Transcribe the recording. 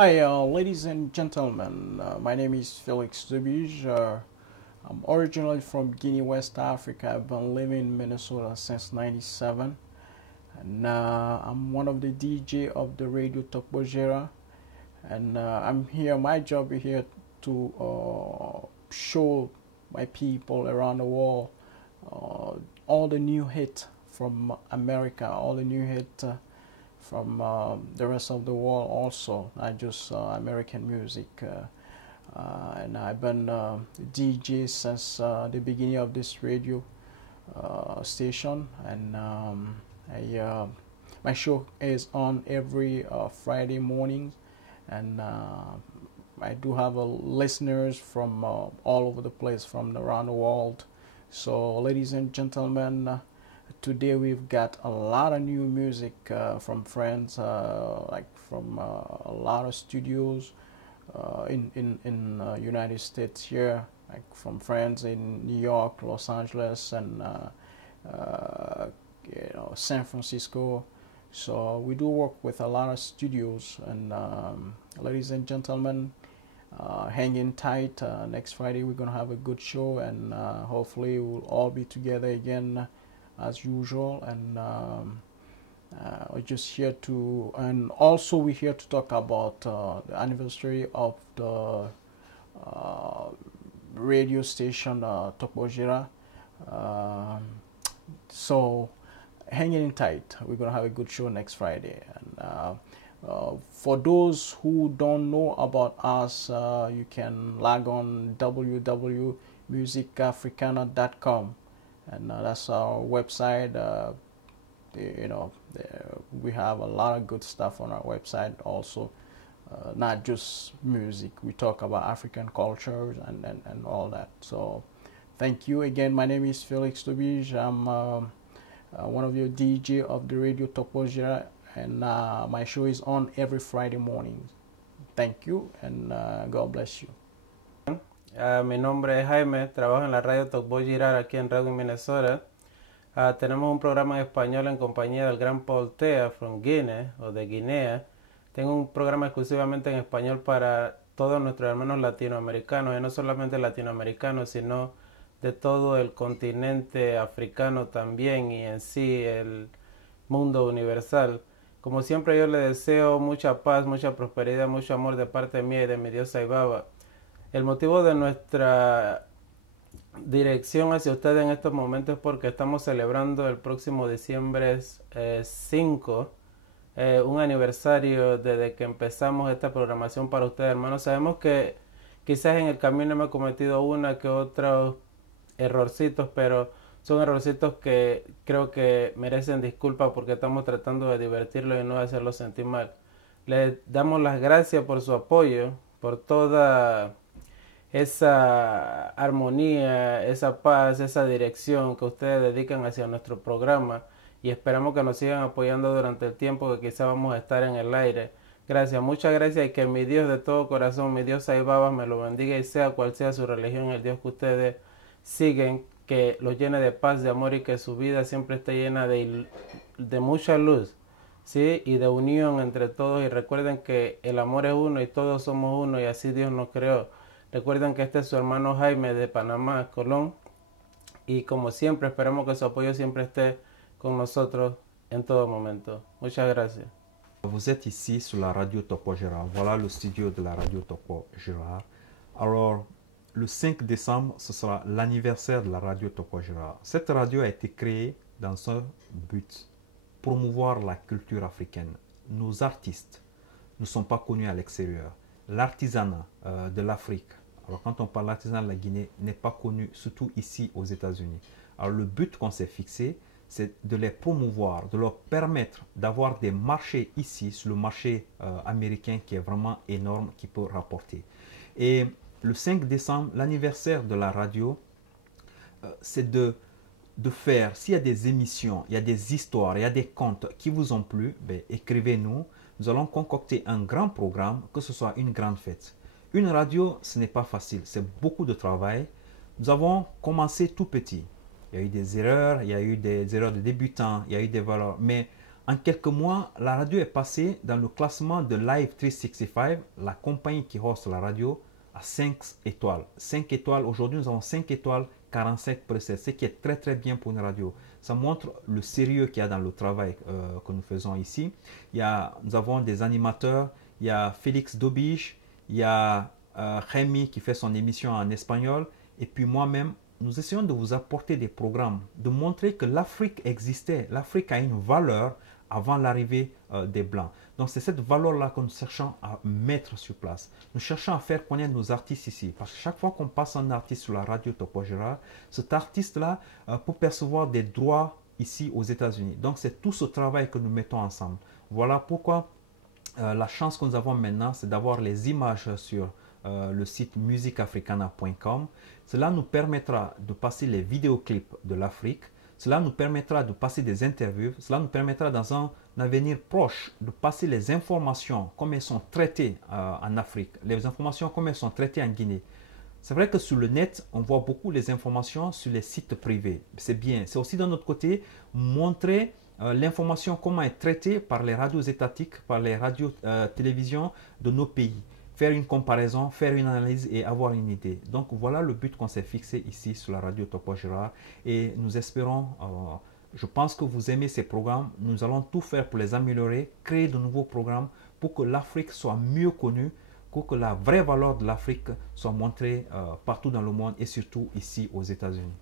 Hi, ladies and gentlemen. My name is Felix Dubige. I'm originally from Guinea, West Africa. I've been living in Minnesota since '97, and I'm one of the DJ of the Radio Tokbojera. And I'm here. My job is here to show my people around the world uh, all the new hit from America, all the new hit. From the rest of the world also, not just American music. And I've been DJ since the beginning of this radio station, and my show is on every Friday morning, and I do have listeners from all over the place, from around the world. So, ladies and gentlemen, today we've got a lot of new music from friends, like from a lot of studios in United States here, like from friends in New York, Los Angeles, and San Francisco. So we do work with a lot of studios, and ladies and gentlemen, hang in tight. Next Friday we're gonna have a good show, and hopefully we'll all be together again as usual. And we're just here to, and also we're here to talk about the anniversary of the radio station Tokbojera. So hanging in tight, we're gonna have a good show next Friday. And for those who don't know about us, you can log on www.musicafricana.com, and that's our website. We have a lot of good stuff on our website also, not just music. We talk about African cultures and all that. So thank you again. My name is Felix Dubige. I'm one of your DJ of the Radio Tokbojera, and my show is on every Friday morning. Thank you, and God bless you. Mi nombre es Jaime, trabajo en la radio Tokbojera aquí en Radio Minnesota. Tenemos un programa en español en compañía del gran Paul Tea from Guinea o de Guinea. Tengo un programa exclusivamente en español para todos nuestros hermanos latinoamericanos, y no solamente latinoamericanos, sino de todo el continente africano también, y en sí el mundo universal. Como siempre, yo le deseo mucha paz, mucha prosperidad, mucho amor de parte mía y de mi Dios Saibaba. El motivo de nuestra dirección hacia ustedes en estos momentos es porque estamos celebrando el próximo diciembre 5 un aniversario desde que empezamos esta programación para ustedes, hermanos. Sabemos que quizás en el camino hemos cometido una que otros errorcitos, pero son errorcitos que creo que merecen disculpas, porque estamos tratando de divertirlos y no de hacerlos sentir mal. Les damos las gracias por su apoyo, por toda esa armonía, esa paz, esa dirección que ustedes dedican hacia nuestro programa, y esperamos que nos sigan apoyando durante el tiempo que quizá vamos a estar en el aire. Gracias, muchas gracias, y que mi Dios de todo corazón, mi Dios Saibaba, me lo bendiga, y sea cual sea su religión, el Dios que ustedes siguen, que los llene de paz, de amor, y que su vida siempre esté llena de mucha luz, ¿sí? Y de unión entre todos. Y recuerden que el amor es uno y todos somos uno, y así Dios nos creó. Recuerden que este es su hermano Jaime de Panamá, Colón, y como siempre esperamos que su apoyo siempre esté con nosotros en todo momento. Muchas gracias. Vous êtes ici sur la radio Tokbojera. Voilà le studio de la radio Tokbojera. Alors, le 5 décembre, ce sera l'anniversaire de la radio Tokbojera. Cette radio a été créée dans un but: promouvoir la culture africaine. Nos artistes ne sont pas connus à l'extérieur. L'artisanat de l'Afrique, alors quand on parle d'artisanat de la Guinée, n'est pas connu, surtout ici aux États-Unis. Alors le but qu'on s'est fixé, c'est de les promouvoir, de leur permettre d'avoir des marchés ici, sur le marché américain qui est vraiment énorme, qui peut rapporter. Et le 5 décembre, l'anniversaire de la radio, c'est de faire, s'il y a des émissions, il y a des histoires, il y a des contes qui vous ont plu, ben, écrivez-nous. Nous allons concocter un grand programme, que ce soit une grande fête. Une radio, ce n'est pas facile, c'est beaucoup de travail. Nous avons commencé tout petit. Il y a eu des erreurs, il y a eu des erreurs de débutants, il y a eu des valeurs. Mais En quelques mois, la radio est passée dans le classement de Live 365, la compagnie qui hoste la radio, à 5 étoiles. 5 étoiles, aujourd'hui nous avons 5 étoiles, 45 presets, ce qui est très très bien pour une radio. Ça montre le sérieux qu'il y a dans le travail que nous faisons ici. Nous avons des animateurs, il y a Félix Dobige, il y a Rémi qui fait son émission en espagnol, et puis moi-même, nous essayons de vous apporter des programmes, de montrer que l'Afrique existait, l'Afrique a une valeur avant l'arrivée des Blancs. Donc c'est cette valeur-là que nous cherchons à mettre sur place. Nous cherchons à faire connaître nos artistes ici. Parce que chaque fois qu'on passe un artiste sur la radio Topo Gérard, cet artiste-là peut percevoir des droits ici aux États-Unis. Donc c'est tout ce travail que nous mettons ensemble. Voilà pourquoi la chance que nous avons maintenant, c'est d'avoir les images sur le site musicafricana.com. Cela nous permettra de passer les vidéoclips de l'Afrique. Cela nous permettra de passer des interviews. Cela nous permettra dans un avenir proche de passer les informations comme elles sont traitées en Afrique, les informations comme elles sont traitées en Guinée. C'est vrai que sur le net, on voit beaucoup les informations sur les sites privés. C'est bien. C'est aussi d'un autre côté montrer l'information comment est traitée par les radios étatiques, par les radios télévisions de nos pays. Faire une comparaison, faire une analyse et avoir une idée. Donc voilà le but qu'on s'est fixé ici sur la radio Topo Gérard. Et nous espérons, je pense que vous aimez ces programmes. Nous allons tout faire pour les améliorer, créer de nouveaux programmes pour que l'Afrique soit mieux connue, pour que la vraie valeur de l'Afrique soit montrée partout dans le monde et surtout ici aux États-Unis.